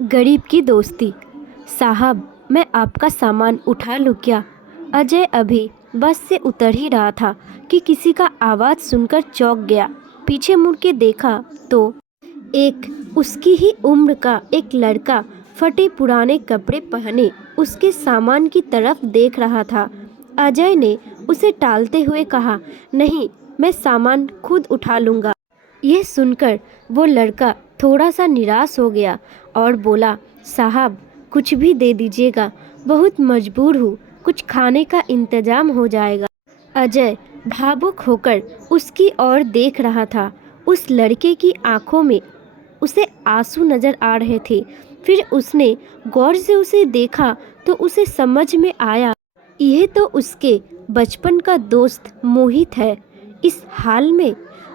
गरीब की दोस्ती। साहब, मैं आपका सामान उठा लूँ क्या? अजय अभी बस से उतर ही रहा था कि किसी का आवाज़ सुनकर चौंक गया। पीछे मुड़ के देखा तो एक उसकी ही उम्र का एक लड़का फटे पुराने कपड़े पहने उसके सामान की तरफ देख रहा था। अजय ने उसे टालते हुए कहा, नहीं, मैं सामान खुद उठा लूँगा। यह सुनकर वो लड़का थोड़ा सा निराश हो गया और बोला, साहब, कुछ भी दे दीजिएगा, बहुत मजबूर हूँ, कुछ खाने का इंतजाम हो जाएगा। अजय भावुक होकर उसकी ओर देख रहा था। उस लड़के की आंखों में उसे आंसू नजर आ रहे थे। फिर उसने गौर से उसे देखा तो उसे समझ में आया, यह तो उसके बचपन का दोस्त मोहित है। इस हाल में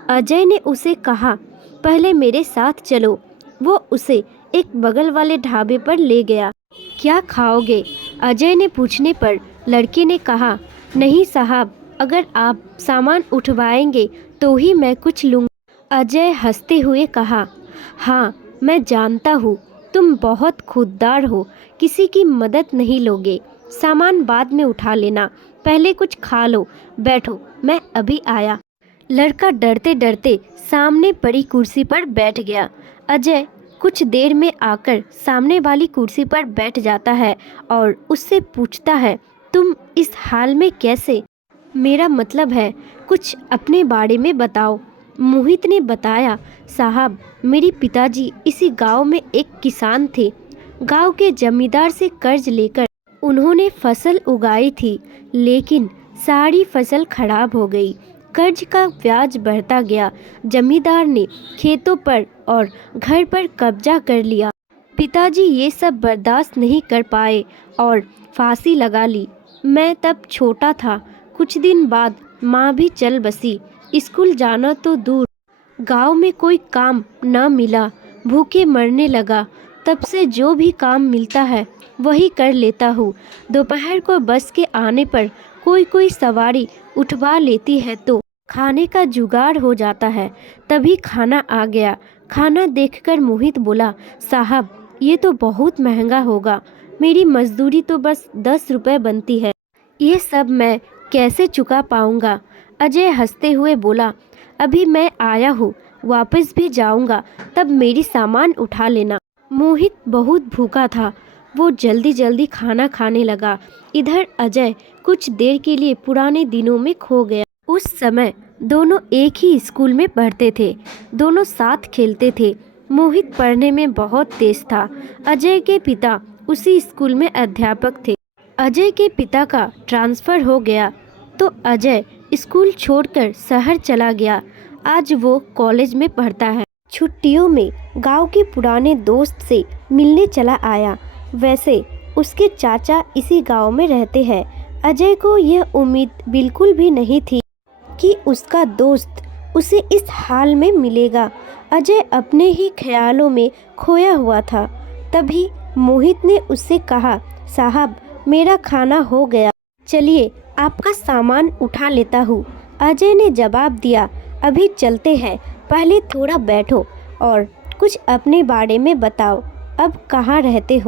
अजय ने उसे कहा, पहले मेरे साथ चलो। वो उसे एक बगल वाले ढाबे पर ले गया। क्या खाओगे? अजय ने पूछने पर लड़के ने कहा, नहीं साहब, अगर आप सामान उठवाएंगे तो ही मैं कुछ लूँगा। अजय हंसते हुए कहा, हाँ, मैं जानता हूँ, तुम बहुत खुददार हो, किसी की मदद नहीं लोगे। सामान बाद में उठा लेना, पहले कुछ खा लो। बैठो, मैं अभी आया। लड़का डरते डरते सामने पड़ी कुर्सी पर बैठ गया। अजय कुछ देर में आकर सामने वाली कुर्सी पर बैठ जाता है और उससे पूछता है, तुम इस हाल में कैसे? मेरा मतलब है, कुछ अपने बारे में बताओ। मोहित ने बताया, साहब, मेरे पिताजी इसी गांव में एक किसान थे। गांव के जमींदार से कर्ज लेकर उन्होंने फसल उगाई थी, लेकिन सारी फसल खराब हो गई। कर्ज का ब्याज बढ़ता गया। जमींदार ने खेतों पर और घर पर कब्जा कर लिया। पिताजी ये सब बर्दाश्त नहीं कर पाए और फांसी लगा ली। मैं तब छोटा था। कुछ दिन बाद माँ भी चल बसी। स्कूल जाना तो दूर, गांव में कोई काम न मिला। भूखे मरने लगा। तब से जो भी काम मिलता है वही कर लेता हूँ। दोपहर को बस के आने पर कोई कोई सवारी उठवा लेती है तो खाने का जुगाड़ हो जाता है। तभी खाना आ गया। खाना देखकर मोहित बोला, साहब, ये तो बहुत महंगा होगा। मेरी मजदूरी तो बस 10 रुपए बनती है। ये सब मैं कैसे चुका पाऊंगा? अजय हंसते हुए बोला, अभी मैं आया हूँ, वापस भी जाऊंगा, तब मेरी सामान उठा लेना। मोहित बहुत भूखा था। वो जल्दी जल्दी खाना खाने लगा। इधर अजय कुछ देर के लिए पुराने दिनों में खो गया। उस समय दोनों एक ही स्कूल में पढ़ते थे। दोनों साथ खेलते थे। मोहित पढ़ने में बहुत तेज था। अजय के पिता उसी स्कूल में अध्यापक थे। अजय के पिता का ट्रांसफ़र हो गया तो अजय स्कूल छोड़कर शहर चला गया। आज वो कॉलेज में पढ़ता है। छुट्टियों में गांव के पुराने दोस्त से मिलने चला आया। वैसे उसके चाचा इसी गांव में रहते हैं। अजय को यह उम्मीद बिल्कुल भी नहीं थी कि उसका दोस्त उसे इस हाल में मिलेगा। अजय अपने ही ख्यालों में खोया हुआ था। तभी मोहित ने उससे कहा, साहब, मेरा खाना हो गया, चलिए आपका सामान उठा लेता हूँ। अजय ने जवाब दिया, अभी चलते हैं, पहले थोड़ा बैठो और कुछ अपने बारे में बताओ। अब कहाँ रहते हो?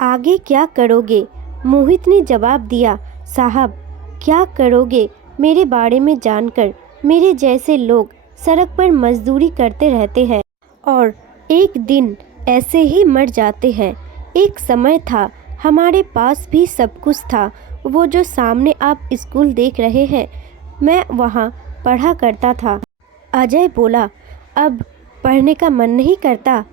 आगे क्या करोगे? मोहित ने जवाब दिया, साहब, क्या करोगे मेरे बारे में जानकर? मेरे जैसे लोग सड़क पर मजदूरी करते रहते हैं और एक दिन ऐसे ही मर जाते हैं। एक समय था, हमारे पास भी सब कुछ था। वो जो सामने आप स्कूल देख रहे हैं, मैं वहाँ पढ़ा करता था। अजय बोला, अब पढ़ने का मन नहीं करता?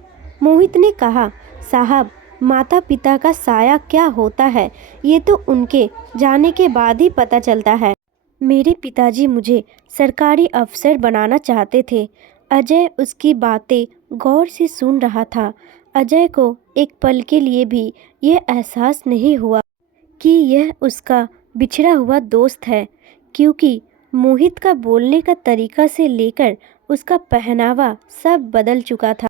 मोहित ने कहा, साहब, माता पिता का साया क्या होता है ये तो उनके जाने के बाद ही पता चलता है। मेरे पिताजी मुझे सरकारी अफसर बनाना चाहते थे। अजय उसकी बातें गौर से सुन रहा था। अजय को एक पल के लिए भी यह एहसास नहीं हुआ कि यह उसका बिछड़ा हुआ दोस्त है, क्योंकि मोहित का बोलने का तरीका से लेकर उसका पहनावा सब बदल चुका था।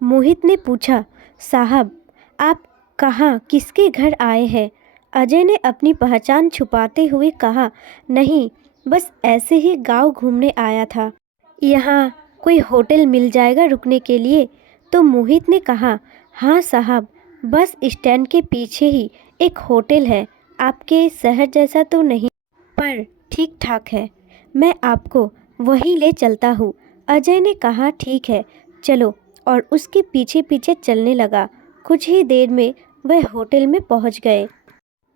मोहित ने पूछा, साहब, आप कहाँ किसके घर आए हैं? अजय ने अपनी पहचान छुपाते हुए कहा, नहीं, बस ऐसे ही गांव घूमने आया था। यहाँ कोई होटल मिल जाएगा रुकने के लिए? तो मोहित ने कहा, हाँ साहब, बस स्टैंड के पीछे ही एक होटल है। आपके शहर जैसा तो नहीं, पर ठीक ठाक है। मैं आपको वहीं ले चलता हूँ। अजय ने कहा ठीक है चलो, और उसके पीछे पीछे चलने लगा। कुछ ही देर में वह होटल में पहुँच गए।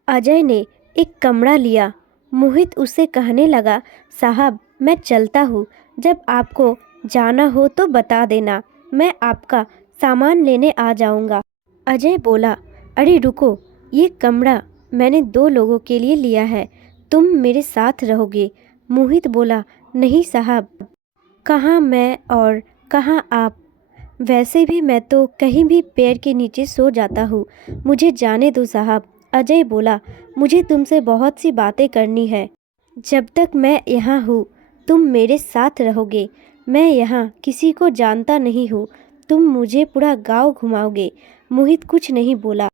अजय ने एक कमरा लिया। मोहित उससे कहने लगा, साहब मैं चलता हूँ, जब आपको जाना हो तो बता देना, मैं आपका सामान लेने आ जाऊँगा। अजय बोला, अरे रुको, ये कमरा मैंने 2 लोगों के लिए लिया है, तुम मेरे साथ रहोगे। मोहित बोला, नहीं साहब, कहाँ मैं और कहाँ आप, वैसे भी मैं तो कहीं भी पैर के नीचे सो जाता हूँ, मुझे जाने दो साहब। अजय बोला, मुझे तुमसे बहुत सी बातें करनी है। जब तक मैं यहाँ हूँ तुम मेरे साथ रहोगे। मैं यहाँ किसी को जानता नहीं हूँ, तुम मुझे पूरा गांव घुमाओगे। मोहित कुछ नहीं बोला।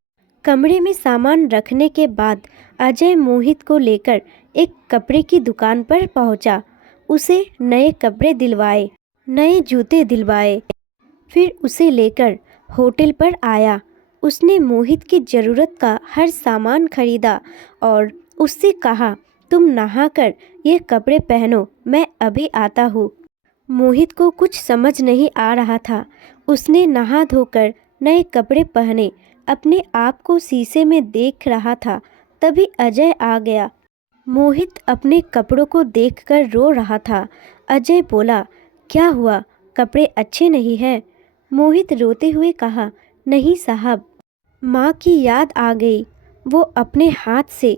कमरे में सामान रखने के बाद अजय मोहित को लेकर एक कपड़े की दुकान पर पहुँचा। उसे नए कपड़े दिलवाए, नए जूते दिलवाए, फिर उसे लेकर होटल पर आया। उसने मोहित की ज़रूरत का हर सामान खरीदा और उससे कहा, तुम नहाकर ये कपड़े पहनो, मैं अभी आता हूँ। मोहित को कुछ समझ नहीं आ रहा था। उसने नहा धोकर नए कपड़े पहने, अपने आप को शीशे में देख रहा था। तभी अजय आ गया। मोहित अपने कपड़ों को देखकर रो रहा था। अजय बोला, क्या हुआ, कपड़े अच्छे नहीं हैं? मोहित रोते हुए कहा, नहीं साहब, माँ की याद आ गई। वो अपने हाथ से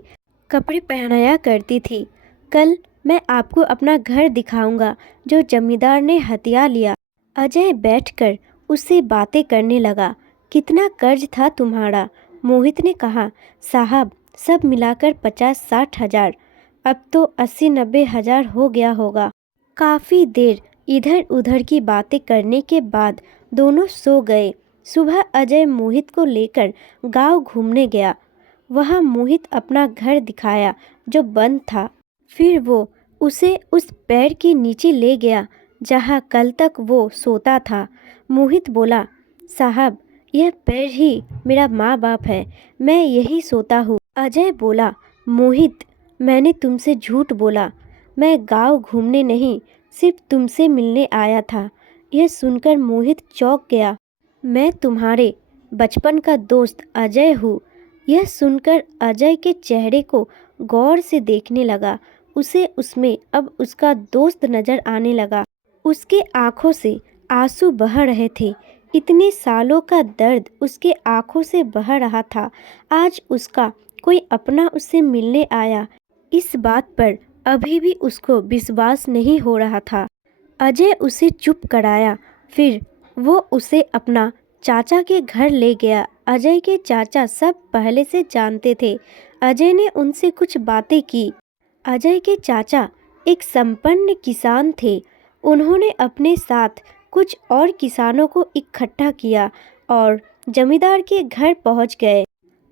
कपड़े पहनाया करती थी। कल मैं आपको अपना घर दिखाऊंगा जो जमींदार ने हथिया लिया। अजय बैठकर उससे बातें करने लगा। कितना कर्ज था तुम्हारा? मोहित ने कहा, साहब सब मिलाकर 50-60 हजार, अब तो 80-90 हजार हो गया होगा। काफ़ी देर इधर उधर की बातें करने के बाद दोनों सो गए। सुबह अजय मोहित को लेकर गांव घूमने गया। वहां मोहित अपना घर दिखाया जो बंद था। फिर वो उसे उस पेड़ के नीचे ले गया जहां कल तक वो सोता था। मोहित बोला, साहब यह पेड़ ही मेरा माँ बाप है, मैं यही सोता हूँ। अजय बोला, मोहित मैंने तुमसे झूठ बोला, मैं गांव घूमने नहीं, सिर्फ तुमसे मिलने आया था। यह सुनकर मोहित चौंक गया। मैं तुम्हारे बचपन का दोस्त अजय हूँ। यह सुनकर अजय के चेहरे को गौर से देखने लगा। उसे उसमें अब उसका दोस्त नजर आने लगा। उसके आंखों से आंसू बह रहे थे। इतने सालों का दर्द उसके आंखों से बह रहा था। आज उसका कोई अपना उससे मिलने आया। इस बात पर अभी भी उसको विश्वास नहीं हो रहा था। अजय उसे चुप कराया। फिर वो उसे अपना चाचा के घर ले गया। अजय के चाचा सब पहले से जानते थे। अजय ने उनसे कुछ बातें की। अजय के चाचा एक संपन्न किसान थे। उन्होंने अपने साथ कुछ और किसानों को इकट्ठा किया और जमींदार के घर पहुंच गए।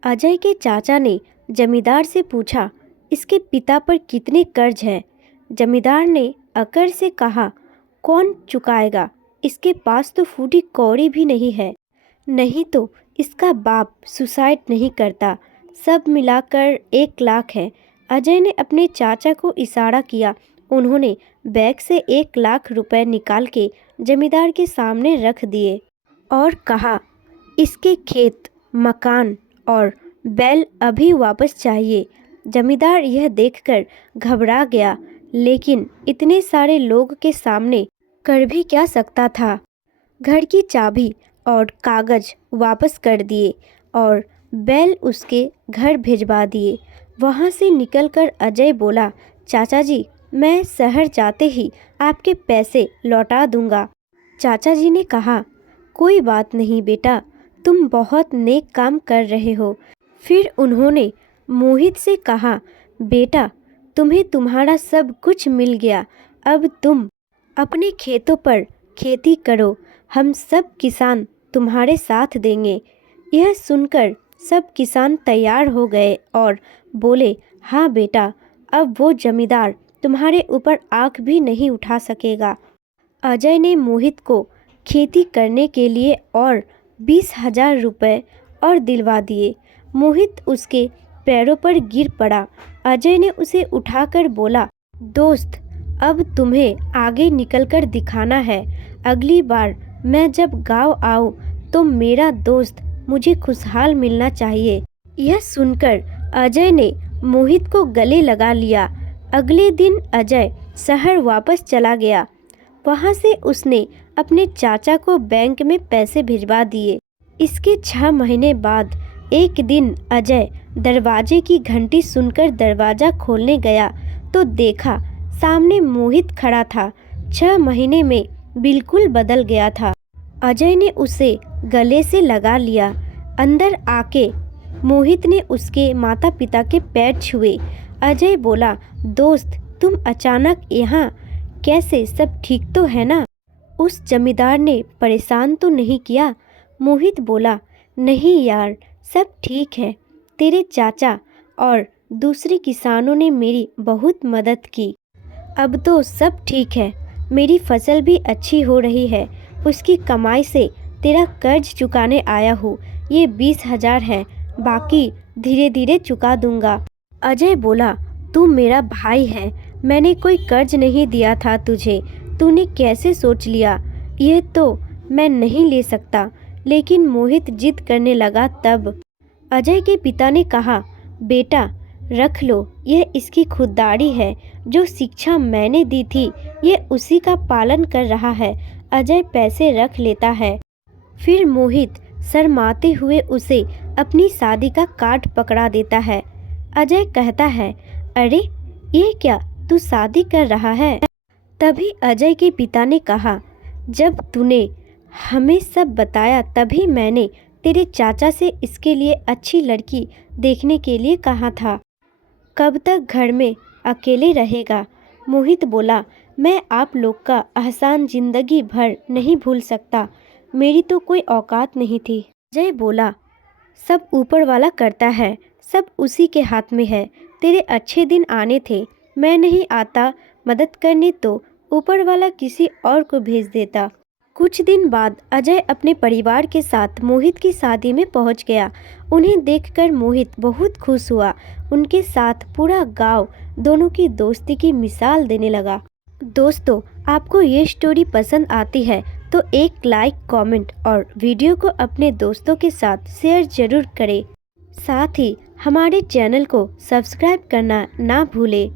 अजय के चाचा ने जमींदार से पूछा, इसके पिता पर कितने कर्ज हैं? जमींदार ने अकड़ से कहा, कौन चुकाएगा? इसके पास तो फूटी कौड़ी भी नहीं है। नहीं तो इसका बाप सुसाइड नहीं करता। सब मिलाकर 1 लाख है। अजय ने अपने चाचा को इशारा किया। उन्होंने बैग से 1 लाख रुपए निकाल के जमींदार के सामने रख दिए और कहा, इसके खेत, मकान और बैल अभी वापस चाहिए। जमींदार यह देखकर घबरा गया, लेकिन इतने सारे लोग के सामने कर भी क्या सकता था। घर की चाबी और कागज वापस कर दिए और बैल उसके घर भिजवा दिए। वहाँ से निकलकर अजय बोला, चाचा जी मैं शहर जाते ही आपके पैसे लौटा दूंगा। चाचा जी ने कहा, कोई बात नहीं बेटा, तुम बहुत नेक काम कर रहे हो। फिर उन्होंने मोहित से कहा, बेटा तुम्हें तुम्हारा सब कुछ मिल गया, अब तुम अपने खेतों पर खेती करो, हम सब किसान तुम्हारे साथ देंगे। यह सुनकर सब किसान तैयार हो गए और बोले, हाँ बेटा, अब वो जमींदार तुम्हारे ऊपर आँख भी नहीं उठा सकेगा। अजय ने मोहित को खेती करने के लिए और 20,000 रुपये और दिलवा दिए। मोहित उसके पैरों पर गिर पड़ा। अजय ने उसे उठाकर बोला, दोस्त, अब तुम्हें आगे निकलकर दिखाना है। अगली बार मैं जब गांव आऊं तो मेरा दोस्त मुझे खुशहाल मिलना चाहिए। यह सुनकर अजय ने मोहित को गले लगा लिया। अगले दिन अजय शहर वापस चला गया। वहां से उसने अपने चाचा को बैंक में पैसे भिजवा दिए। इसके 6 महीने बाद एक दिन अजय दरवाजे की घंटी सुनकर दरवाज़ा खोलने गया तो देखा सामने मोहित खड़ा था। 6 महीने में बिल्कुल बदल गया था। अजय ने उसे गले से लगा लिया। अंदर आके मोहित ने उसके माता पिता के पैर छुए। अजय बोला, दोस्त, तुम अचानक यहाँ कैसे? सब ठीक तो है ना? उस जमींदार ने परेशान तो नहीं किया? मोहित बोला, नहीं यार, सब ठीक है। तेरे चाचा और दूसरे किसानों ने मेरी बहुत मदद की। अब तो सब ठीक है। मेरी फसल भी अच्छी हो रही है। उसकी कमाई से तेरा कर्ज चुकाने आया हूँ। ये 20,000 है, बाकी धीरे धीरे चुका दूंगा। अजय बोला, तू मेरा भाई है, मैंने कोई कर्ज नहीं दिया था तुझे। तूने कैसे सोच लिया? यह तो मैं नहीं ले सकता। लेकिन मोहित जिद करने लगा। तब अजय के पिता ने कहा, बेटा रख लो, यह इसकी खुददारी है। जो शिक्षा मैंने दी थी ये उसी का पालन कर रहा है। अजय पैसे रख लेता है। फिर मोहित शर्माते हुए उसे अपनी शादी का कार्ड पकड़ा देता है। अजय कहता है, अरे ये क्या, तू शादी कर रहा है? तभी अजय के पिता ने कहा, जब तूने हमें सब बताया तभी मैंने तेरे चाचा से इसके लिए अच्छी लड़की देखने के लिए कहा था। कब तक घर में अकेले रहेगा? मोहित बोला, मैं आप लोग का एहसान जिंदगी भर नहीं भूल सकता। मेरी तो कोई औकात नहीं थी। अजय बोला, सब ऊपर वाला करता है, सब उसी के हाथ में है। तेरे अच्छे दिन आने थे, मैं नहीं आता मदद करने तो ऊपर वाला किसी और को भेज देता। कुछ दिन बाद अजय अपने परिवार के साथ मोहित की शादी में पहुंच गया। उन्हें देखकर मोहित बहुत खुश हुआ। उनके साथ पूरा गांव दोनों की दोस्ती की मिसाल देने लगा। दोस्तों, आपको ये स्टोरी पसंद आती है तो एक लाइक, कमेंट और वीडियो को अपने दोस्तों के साथ शेयर जरूर करें। साथ ही हमारे चैनल को सब्सक्राइब करना ना भूलें।